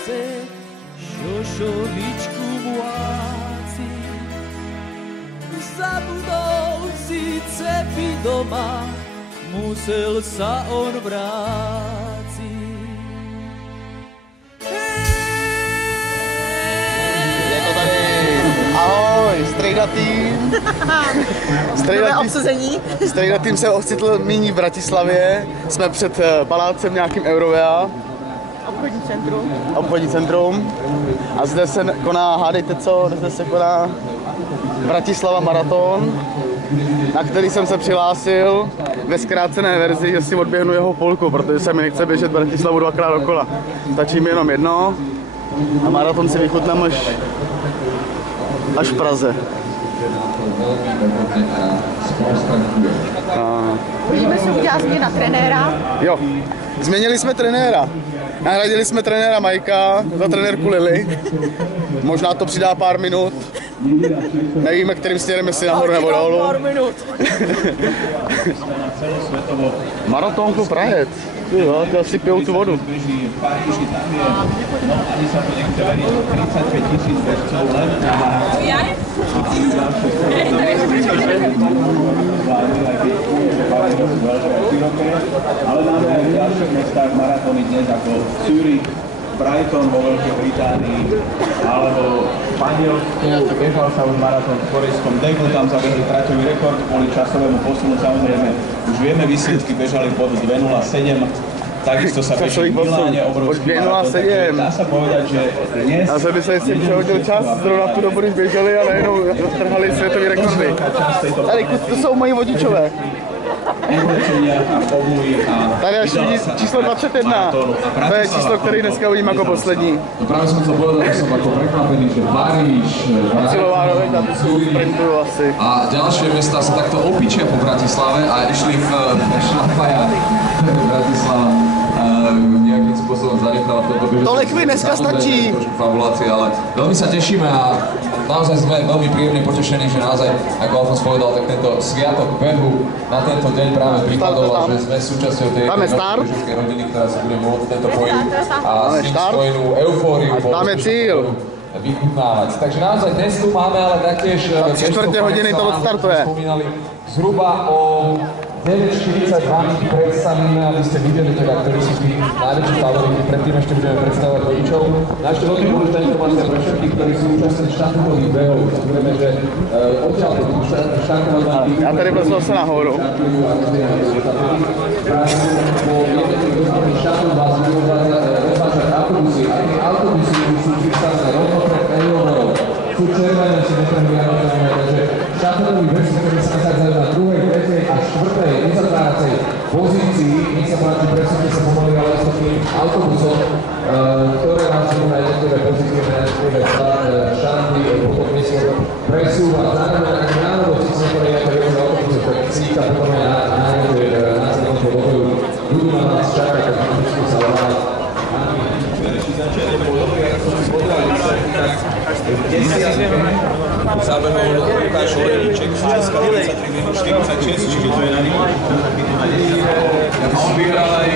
práce, šošovičku mláci. Zabudol si cepy doma, musel sa on vráciť. Ahoj, Strejda tým. Strejda tým se ocitl nyní v Bratislavě. Jsme před palácem nějakým Eurovea. Obchodní centrum. A zde se koná, hádejte co, zde se koná Bratislava maraton, na který jsem se přihlásil ve zkrácené verzi, že si odběhnu jeho polku, protože se mi nechce běžet Bratislavu dvakrát dokola. Stačí mi jenom jedno a maraton si vychutnám až v Praze. Můžeme si udělat změna trenéra? Jo, změnili jsme trenéra. Nahradili jsme trenéra Majka za trenérku Lily. Možná to přidá pár minut. Nevíme, kterým směrem, jestli nahoru nebo dolů. Pár minut. Maratonku Prahet. Jo, ty asi pijou tu vodu. Ale máme aj v ďalších mestách maratóny dnes ako Zürich, Brighton vo Veľkej Británii, alebo v Španielsku bežal sa už maratón v korejskom Daegu, tam zabehli traťový rekord kvôli časovému posunu, samozrejme už vieme výsledky, bežali pod 2:07. Takisto sa beží v Miláne obrovský maraton, dá sa povedať, že dnes... A že by sa si přehodil čas, zrovna v tu dobu, když běželi a najednou trhali světový rekordy. Tady to jsou moji vodičové. Tady až vidí číslo 21. To je číslo, který dneska uvidím jako poslední. Práve som chcel povedať, že som ako prekvapený, že Paríž, Cilová roveň, tam sú sprintujú asi. A ďalšie mesta sa takto opičia po Bratislave a išli v Šlapaja Bratislava. Nejakým spôsobom zanechala v tomto bežu. Tolik mi dneska stačí. Fabulácie, ale veľmi sa tešíme a naozaj sme veľmi príjemne potešení, že naozaj, ako Alfons povedal, tak tento sviatok behu na tento deň práve pripadol a že sme súčasťou tej bežeckej rodiny, ktorá si bude môcť tento pohyb a s tým spojenú eufóriu vychutnávať. Takže naozaj dnes tu máme ale taktiež... 4 hodiny to odstartuje. Spomínali zhruba o 9:42 pred samým, aby ste videli teda, ktorí sú tí najväčší favoriti. Predtým ešte budeme predstavovať vodičov. A ešte veľmi dôležitá informácia pre všetkých, ktorí sú účastní štartových behov. Budeme, že odtiaľ to štartovať na tých... Já tady byl se nahoru. Po jednotlivých štartov vás budú rozvážať autobusy. A tie autobusy sú vystavené rovno pred Eleonorou. Sú červené, si neprehliadame, takže štartový beh, ktorý sa nachádzajú na 2., 3. a 4. uzatváracej pozícii. Nech sa páči, presunte sa pomaly ale s takým autobusom, ktoré vás budú na jednotlivé pozície, na jednotlivé štarty, potom nesmú presúvať. Zároveň, ak náhodou si niektoré nejaké veľké autobusy, tak si sa potom aj nájde na celomto doboju. Budú na vás čakať, tak musíte sa vládať. Zabehol Lukáš Olejníček z Česka 23:46, čiže to je na nich. A on vyhral aj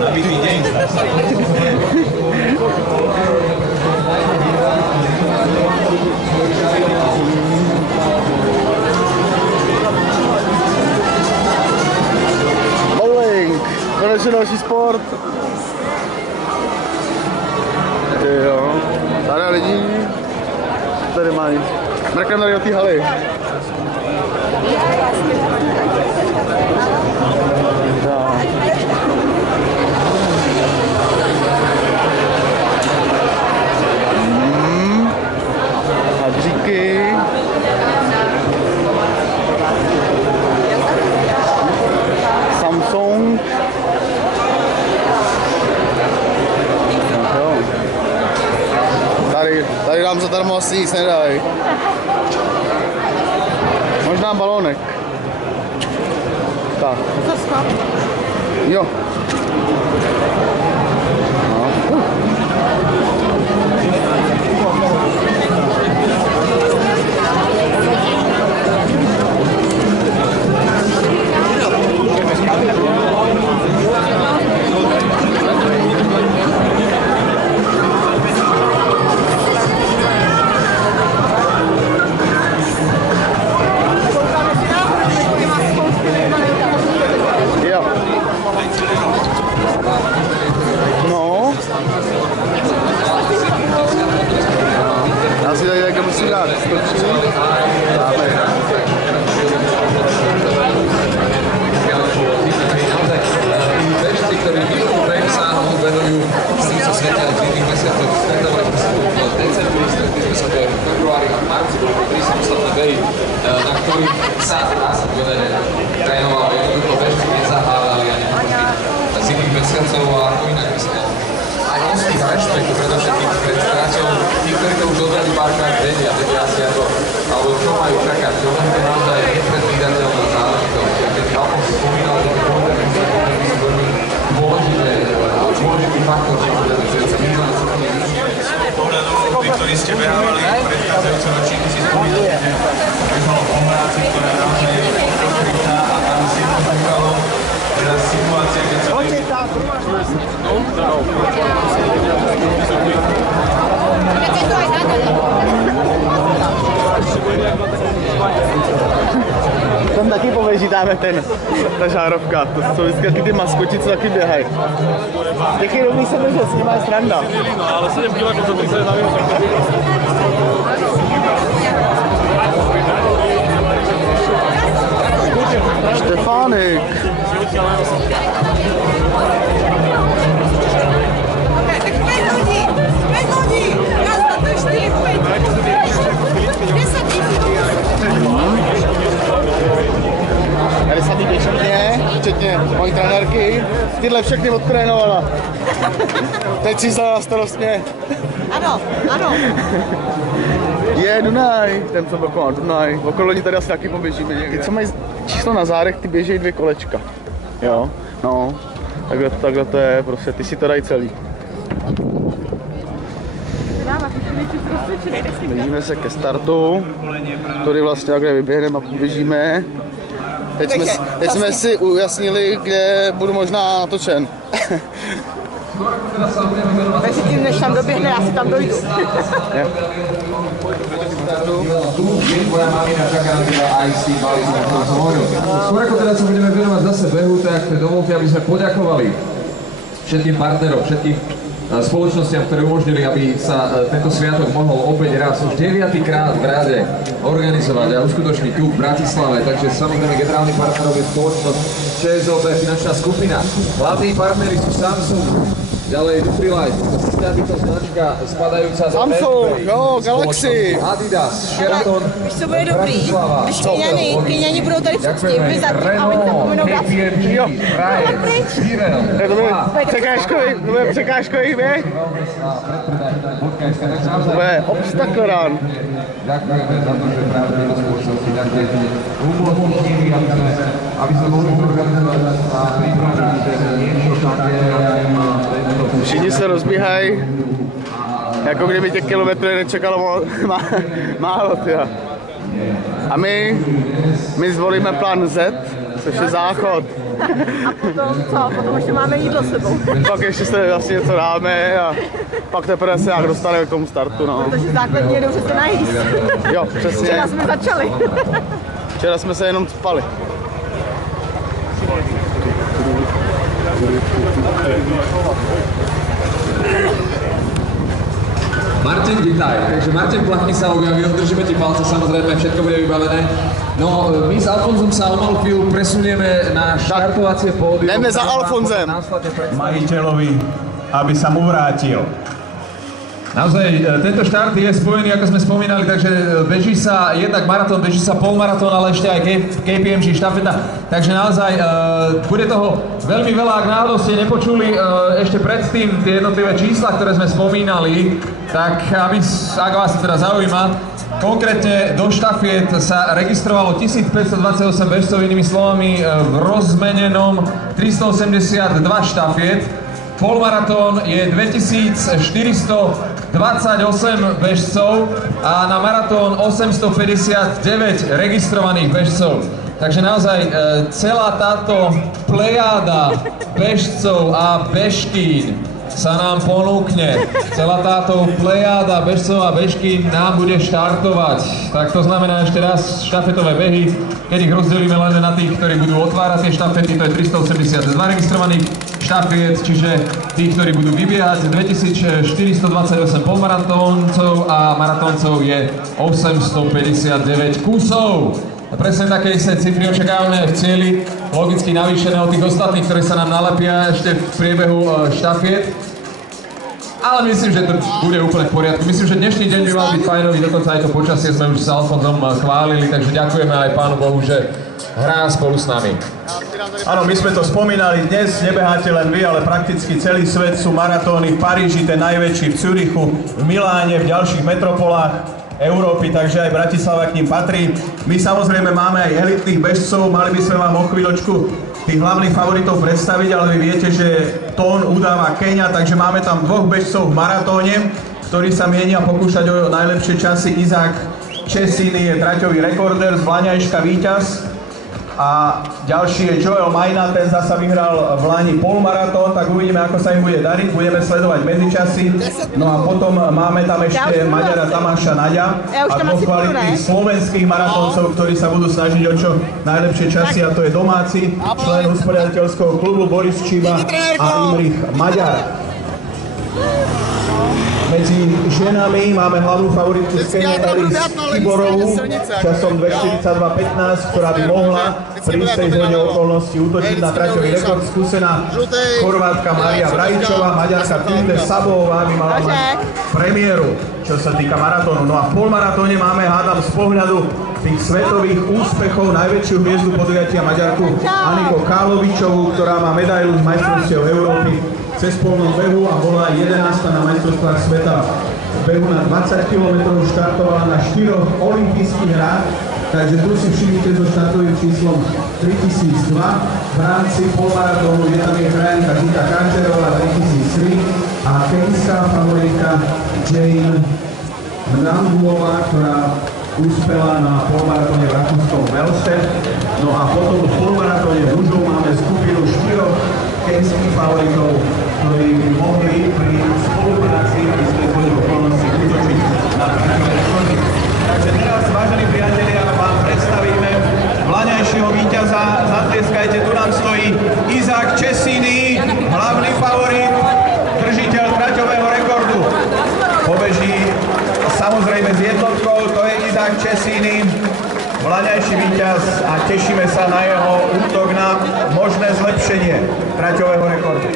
nabitý deň. Bowling, konečně další sport. Jo, tady lidi, tady mají. Mrknem tady do té haly. Hadříky. Samsung. Tady nám zadarmo asi nic nedají. Možná balónek. Tak. Jo. No. Ondrák stočí. Bežci, ktorí vystúpejú sa venujú sa svete aj v iných mesiacoch. Stretovali sme sa v decembri, stretli sme sa v februári a v marci, boli 3 samostatné behy, na ktorých sa raz trénoval. Jednoducho bežci nezahádali a nemohli z iných mesiacov a ako inak by sa aj ostrých rešpektu, predovšetkým pred hráčom. Tí, ktorí to už odvedli párkrát vedia asi ako, alebo čo majú čakať, čo to je naozaj nepredvídateľná záležitosť. Keď Alfons spomínal, že to dôležitý faktor, že Vy, ktorí ste behávali predchádzajúce ročníky, si spomínali, že behal Pomráci, ktorá je naozaj odkrytá a tam si poznúkalo teraz situácia, keď sa Tam taky pověžítáme ta žárovka, to jsou vždycky ty maskoti, co taky běhají. Jaký dobrý se běže, s nima je sranda. No, ale 7 kg za 30 na minus. Štefánek. Tady samý běžně, včetně mojí trenérky, tyhle všechny odtrénovala. Teď si na starost mě. Ano, ano. Je Dunaj, ten co byl Dunaj. Okolo ní tady asi taky poběžíme někde. Ty, co mají číslo na zádech, ty běžejí 2 kolečka. Jo, no, takhle to je, prostě ty si to dají celý. Blížíme se ke startu, který vlastně takhle vyběhneme a poběžíme. Teď jsme si ujasnili, kde budu možná natočen. Mezi tím, než tam doběhne, já si tam dojdu. Moja mamina čaká na teba aj s tým malým som hovoril. Skôr ako teda sa budeme venovať zase behu, tak dovolte, aby sme poďakovali všetkým partnerom, všetkým spoločnostiam, ktoré umožnili, aby sa tento sviatok mohol opäť raz už 9. krát v ráde organizovať a uskutočniť tu v Bratislave. Takže samozrejme generálny partnerov je spoločnosť ČSOB finančná skupina. Hlavní partneri sú Samsung, ďalej Nutrilite, to značka spadajúca do Samsung, jo, Galaxy. Adidas, Sheraton, Víš, co bude dobrý? Když Kyňani budou tady všichni vyzadit a oni zapomenou dát. Jo. Tyrrell, To bude překážkový běh. To bude obstacle run. Ďakujeme za to, že práve tieto spoločnosti také umožnili, aby sme mohli organizovať a pripraviť niečo také. Všichni se rozbíhají, jako kdyby těch kilometrů nečekalo málo. Tyjo. A my zvolíme plán Z, což je záchod. A potom co? Potom ještě máme jídlo s sebou. Pak ještě se vlastně něco dáme a pak teprve se jak dostaneme k tomu startu. No. Protože základní je dobře se najíst. Jo, přesně. Včera jsme začali. Včera jsme se jenom spali. Martin, vítaj. Takže Martin Plachni sa objavil, držíme ti palce, samozrejme, všetko bude vybavené. No, my s Alfonzom sa o malú chvíľu presunieme na štartovacie pódium. Jdeme za Alfonzem. majiteľovi, aby sa mu vrátil. Naozaj, tento štart je spojený, ako sme spomínali, takže beží sa jednak maratón, beží sa polmaratón, ale ešte aj KPM, či štafeta. Takže naozaj bude toho veľmi veľa, ak náhodou ste nepočuli ešte predtým tie jednotlivé čísla, ktoré sme spomínali, tak ak vás to teda zaujíma, konkrétne do štafiet sa registrovalo 1528 bežcov, inými slovami v rozmenenom 382 štafiet. Polmaratón je 2428 bežcov a na maratón 859 registrovaných bežcov. Takže naozaj celá táto plejáda bežcov a bežkýň sa nám ponúkne. Celá táto plejáda bežcov a bežky nám bude štartovať. Tak to znamená ešte raz štafetové behy, keď ich rozdelíme len na tých, ktorí budú otvárať tie štafety, to je 382 registrovaných štafet, čiže tí, ktorí budú vybiehať, 2428 polmaratóncov a maratóncov je 859 kusov. A presne také isté cifry očakávame v cieli, logicky navýšené od tých ostatných, ktorí sa nám nalepia ešte v priebehu štafiet. Ale myslím, že to bude úplne v poriadku. Myslím, že dnešný deň by mal byť fajnový, dokonca aj to počasie sme už s Alfonzom chválili, takže ďakujeme aj Pánu Bohu, že hrá spolu s nami. Áno, my sme to spomínali, dnes nebeháte len vy, ale prakticky celý svet, sú maratóny v Paríži, ten najväčší, v Zürichu, v Miláne, v ďalších metropolách Európy, takže aj Bratislava k ním patrí. My samozrejme máme aj elitných bežcov, mali by sme vám o chvíľočku tých hlavných favoritov predstaviť, ale vy viete, že tón udáva Keňa, takže máme tam dvoch bežcov v maratóne, ktorí sa mienia pokúšať o najlepšie časy. Izák Česiny je traťový rekorder, z Vlaňajška víťaz. A ďalší je Joel Majna, ten zasa vyhral v Lani polmaratón, tak uvidíme, ako sa im bude dariť, budeme sledovať medzičasy. No a potom máme tam ešte Maďara Tamáša Naďa a dvoch kvalitných slovenských maratóncov, ktorí sa budú snažiť o čo najlepšie časy, a to je domáci člen usporiadateľského klubu Boris Čiba a Imrich Maďar. Medzi ženami máme hlavnú favoritku z Kene Elis Kiborovú časom 2:42:15, ktorá by mohla pri istej zhode okolností útočiť na traťový rekord. Skúsená Chorvátka Maria Vrajčová, Maďarka Tilde Sabová by mala mať premiéru, čo sa týka maratónu. No a v polmaratóne máme, hádam z pohľadu tých svetových úspechov, najväčšiu hviezdu podujatia Maďarku Aniko Kálovičovú, ktorá má medailu z majstrovstiev Európy cez polnom behu a bola 11. na majstrovstvách sveta v behu na 20 km, štartovala na 4 olympijských hrách, takže tu si všimnite so štartovým číslom 3002. V rámci polmaratónu je tam krajinka Zita Kančerová 3003 a keňská favoritka Jane Mnanguová, ktorá uspela na polmaratóne v rakúskom Velse. No a potom v polmaratóne mužov máme skupinu 4 keňských favoritov, ktorí by mohli pri spolupráci a istej okolnosti útočiť na traťové rekordy. Takže teraz, vážení priatelia, vám predstavíme vlaňajšieho víťaza. Zatlieskajte, tu nám stojí Izák Česiny, hlavný favorit, držiteľ traťového rekordu. Pobeží samozrejme s jednotkou, to je Izák Česiny, vlaňajší víťaz, a tešíme sa na jeho útok na možné zlepšenie traťového rekordu.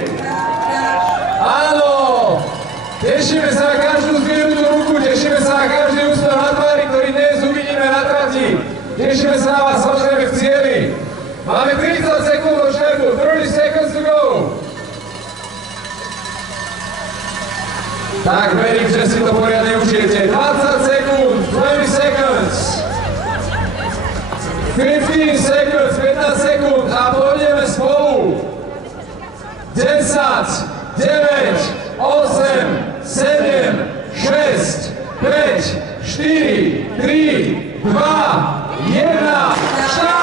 Áno! Tešíme sa na každú zdvihnutú ruku, tešíme sa na každý úsmev na tvári, ktorý dnes uvidíme na trati. Tešíme sa na vás samozrejme v cieli. Máme 30 sekúnd do štartu, 30 seconds to go. Tak verím, že si to poriadne užijete. 20 sekúnd, 20 seconds. 15 seconds, 15 sekúnd a pôjdeme spolu. 10, 9, 8, 7, 6, 5, 4, 3, 2, 1, štart!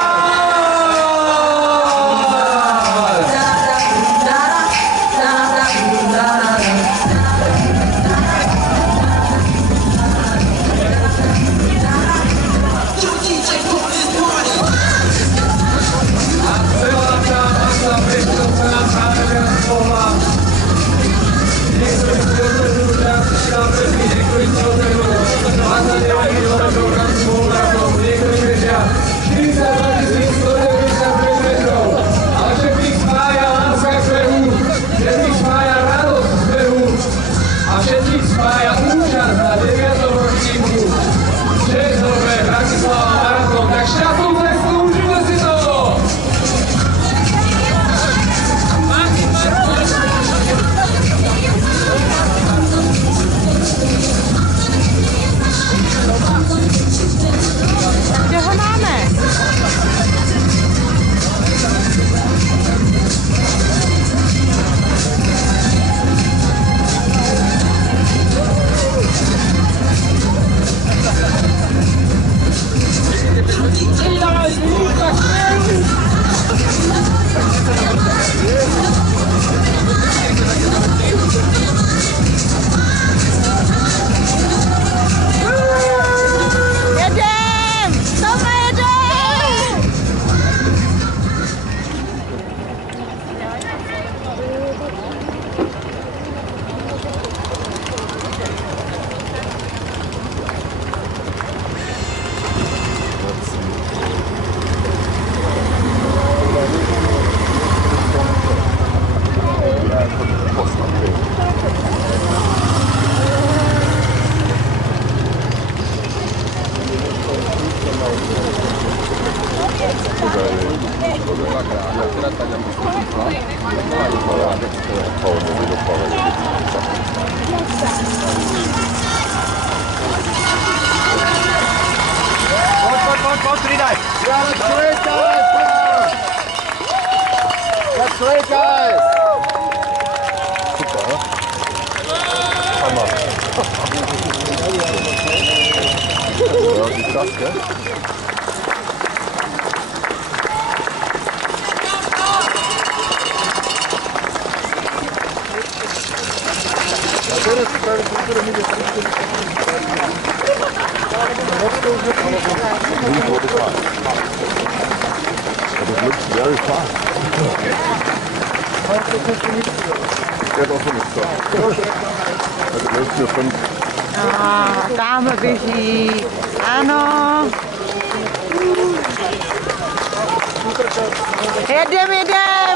Thank you. Tam běží, ano. Jedem,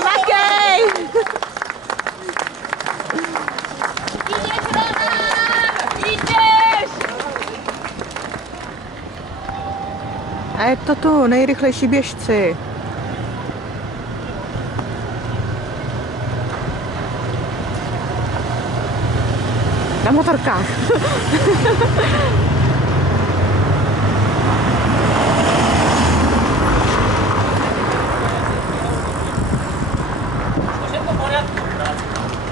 Makej! A je to tu, nejrychlejší běžci. Na motorkách.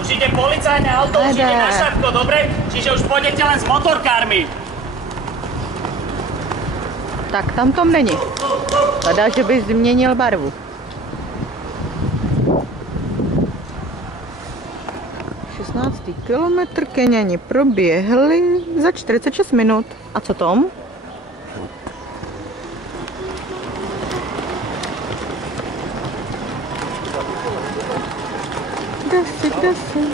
Už ide policajné auto, už ide na šatko, dobre? Čiže už pôjdete len s motorkármi. Tak tam tom není. Teda, že by změnil barvu. 16. kilometr Keňani proběhli za 46 minut. A co Tom? Kde jsi?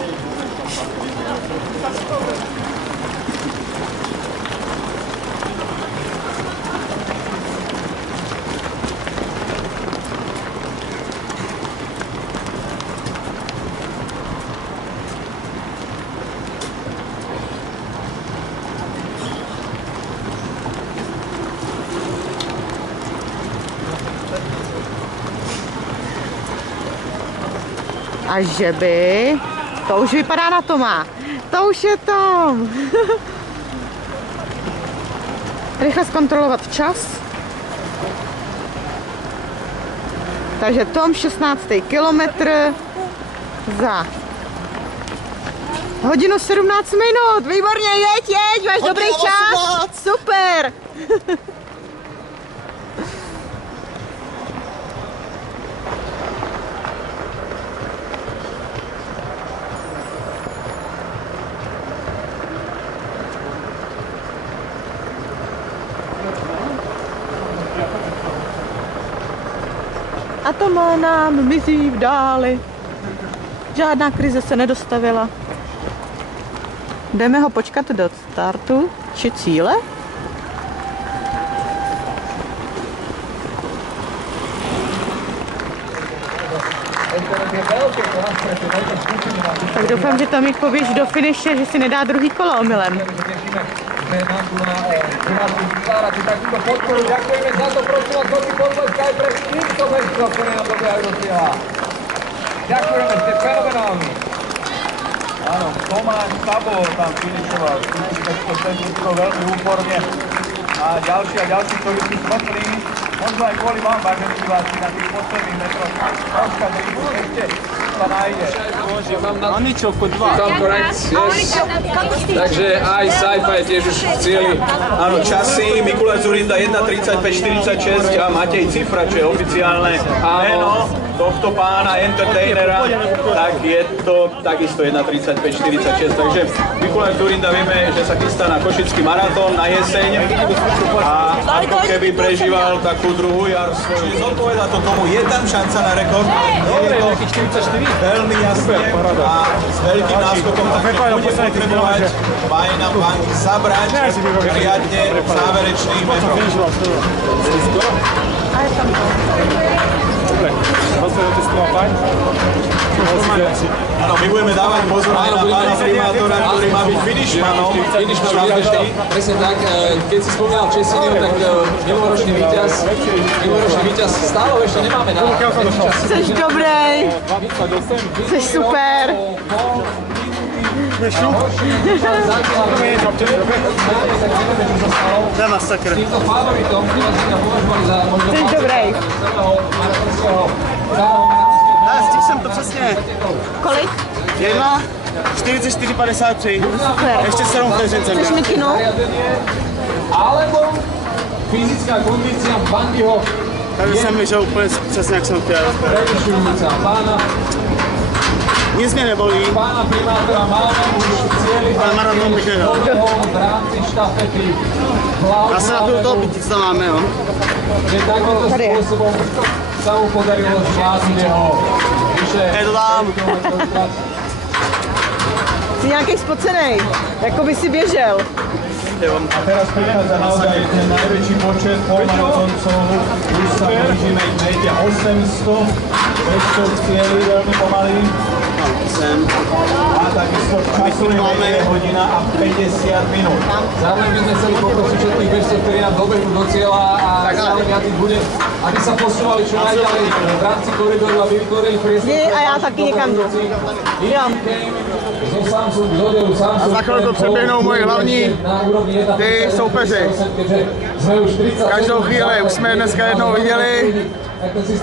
A že by? To už vypadá na Toma. To už je Tom. Rychle zkontrolovat čas. Takže Tom 16. kilometr za hodinu 17 minut. Výborně, jeď, máš dobrý čas. Super. A Toma nám mizí v dáli. Žádná krize se nedostavila. Jdeme ho počkat do startu či cíle? Tak doufám, že Tomík poběží do finiše, že si nedá druhý kolo omylem. Ďakujeme za to, prosím vás, koľky podleska aj pre týchto bežcov, ktoré nám dobiehajú do cieľa. Ďakujeme, ste fenomenálni. Áno, Tomáš Sabo tam finišoval, to veľmi úporne. A ďalší, ktorí sú smrtní, možno aj kvôli vám, vážení diváci, na tých posledných metroch. Troška dribu ešte sa nájde. Aničovko 2. Tam korekt, yes. Takže aj Saifa je tiež už v cieli. Áno, časy Mikuláš Zurinda 1:35:46 a Matej Cifra, čo je oficiálne meno tohto pána entertainera, tak je to takisto 1:35:46. Takže Mikuláš Zurinda vieme, že sa chystá na Košický maratón na jeseň a ako keby prežíval takú druhú jar svoju. Zodpovedá to tomu, je tam šanca na rekord. Dobre, nejakých 44. Veľmi jasne a s veľkým náskokom tak bude potrebovať Vajna Banky zabrať riadne záverečný metr. Dobre, rozhodujete s tým fajn. Áno, my budeme dávať pozor aj na pána primátora, ktorý má byť finišmanom. Presne tak, keď si spomínal Česiniu, tak minuloročný víťaz stále ešte nemáme na Jseš dobrý. Jseš super. Směšnou? To je masakr. Jsi dobrý. Stihl jsem to přesně. Kolik? 1, 44, 53. Super. Ještě 7 vteřin jsem Chceš mi kino? Alebo fyzická kondícia Vangiho Takže jsem vyšel úplně přesně, jak jsem chtěl. prevyšujúca. Nic mě nebolí. Pána primátora máme už cieľi Ale maraton bych nedal. v rámci štafety. Já se na toho pití, co tam máme, jo. Že takýmto Tady je. spôsobom sa mu podarilo zvládnuť jeho vyše Je to tam. Jsi nějaký spocenej, jako by si běžel. A teraz prichádza naozaj ten najväčší počet polmaratoncov. Už sa blížime k mete 800, 500 cieľi veľmi pomaly. A takisto časový je hodina a 50 minút. Zároveň by sme chceli poprosiť všetkých bežcov, ktorí nám dobehnú do cieľa a stále viac ich bude, aby sa posúvali čo najďalej v rámci koridoru, aby vytvorili priestor. Je, a já taky někam jdu. Jo. Zo Samsung, z odderu Samsung. A za chvilku přeběhnou moji hlavní ty soupeři. Každou chvíli, už jsme je dneska jednou viděli.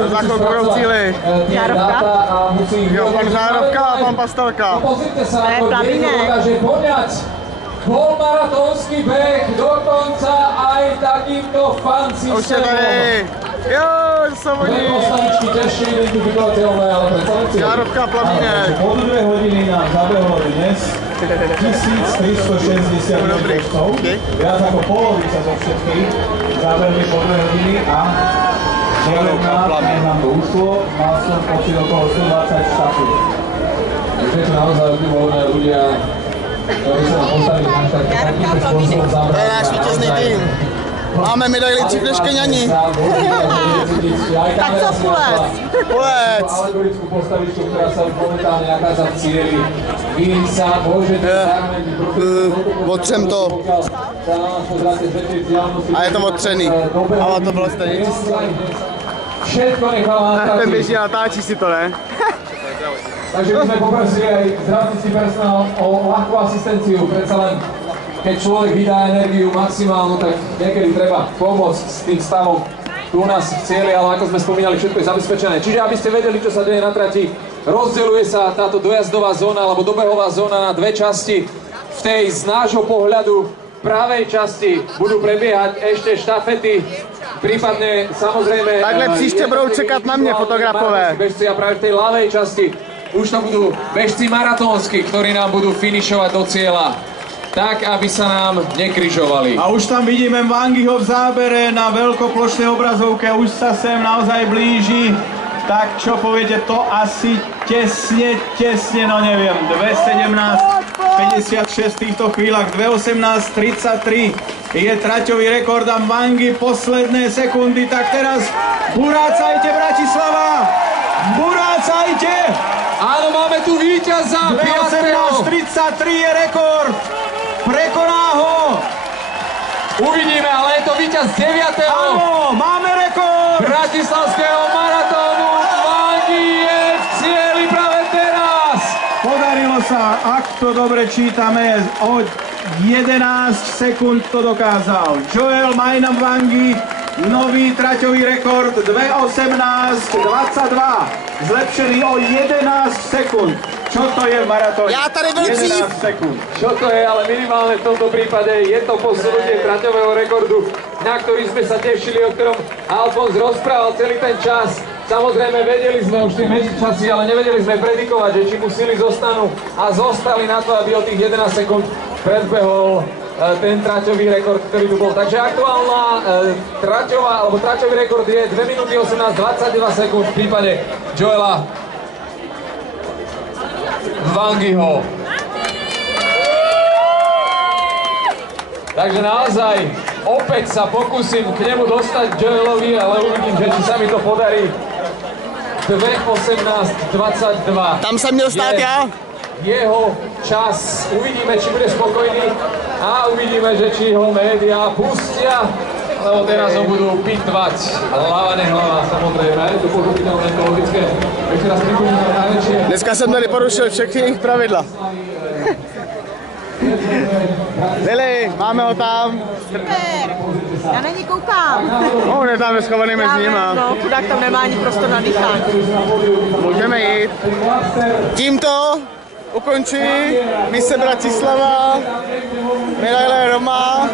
A za chvilku budou cíli. Žárovka? Jo, pan Žárovka a pan Pastelka. Pozrite sa, To je ako Plamínek. Diego dokáže poňať polmaratónsky beh, dokonca aj takýmto fancy Už je tady. Jo, jsou Dve oni. postavičky ťažšie identifikovateľné, ale predsa len Žárovka a Plamínek. Pod 2 hodiny nám zabehlo dnes 1360 bežcov. Viac ako polovica zo všetkých zabehli po 2 hodiny a nám to ušlo, mal som pocit okolo 120 štafy. Takže je to naozaj obdivuhodné ľudia, ktorí sa nám postavili na štarte takýmto spôsobom zabrať. To je náš vítězný tým. Máme medaili dřív než Keňani. Tak co Pulec? Pulec. Algorickú postavičku, ktorá sa už momentálne nachádza v cieli. Vy sa môžete zároveň Otřem to. A je to otřený. Ale to bylo stejně. Všetko nechávam Ten taký. běží a natáčí si to, ne? Takže by sme poprosili aj zdravotnícky personál o ľahkú asistenciu. Predsa len, keď človek vydá energiu maximálnu, tak niekedy treba pomôcť s tým stavom tu u nás v cieli, ale ako sme spomínali, všetko je zabezpečené. Čiže aby ste vedeli, čo sa deje na trati, rozdeľuje sa táto dojazdová zóna alebo dobehová zóna na dve časti. V tej z nášho pohľadu pravej časti budú prebiehať ešte štafety, prípadne samozrejme... Takhle příště budou čekat na mě fotografové. Bežci a práve v tej ľavej časti už to budú bežci maratónsky, ktorí nám budú finišovať do cieľa. Tak, aby sa nám nekrižovali. A už tam vidíme Vangiho v zábere na veľkoplošnej obrazovke, už sa sem naozaj blíži. Tak čo poviete, to asi tesne, no neviem, 2:17:56 v týchto chvíľach, 2:18:33 je traťový rekord a Vangi posledné sekundy, tak teraz burácajte Bratislava! Burácajte! Áno, máme tu víťaza, 2:18:33 je rekord! Prekoná ho! Uvidíme, ale je to víťaz 9. Áno, máme rekord! bratislavského maratónu. Vangi je v cieli práve teraz. Podarilo sa, ak to dobre čítame, o 11 sekúnd to dokázal. Joel Majnam Vangi, nový traťový rekord 2:18:22, zlepšený o 11 sekúnd. Čo to je v maratóne? Já tady byl dřív. 11 sekúnd. Čo to je, ale minimálne v tomto prípade je to posunutie traťového rekordu, na ktorý sme sa tešili, o ktorom Alfons rozprával celý ten čas. Samozrejme, vedeli sme už tie medzičasy, ale nevedeli sme predikovať, že či mu sily zostanú a zostali na to, aby o tých 11 sekúnd predbehol ten traťový rekord, ktorý tu bol. Takže aktuálna traťový rekord je 2 minúty 18:22 sekúnd v prípade Joela Vangiho. Takže naozaj opäť sa pokúsim k nemu dostať Joelovi, ale uvidím, že či sa mi to podarí. 2:18:22. Tam jsem měl stát já. Jeho čas. Uvidíme, či bude spokojný a uvidíme, že či ho médiá pustia, lebo teraz ho budú pitvať. Hlava, nehlava, samozrejme. Je to pochopiteľné, to logické. Ešte raz pripomínam najväčšie. Dneska jsem tady porušil všechny jejich pravidla. Lili, máme ho tam. Super. Já na ní koukám. No, on je tam schovaný mezi nima. No, chudák tam nemá ani prostor na dýchání. Můžeme jít. Tímto ukončí mise Bratislava, medaile Roma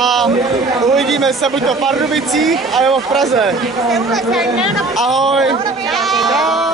a uvidíme se buď to v Pardubicích, anebo v Praze. Ahoj. Čau.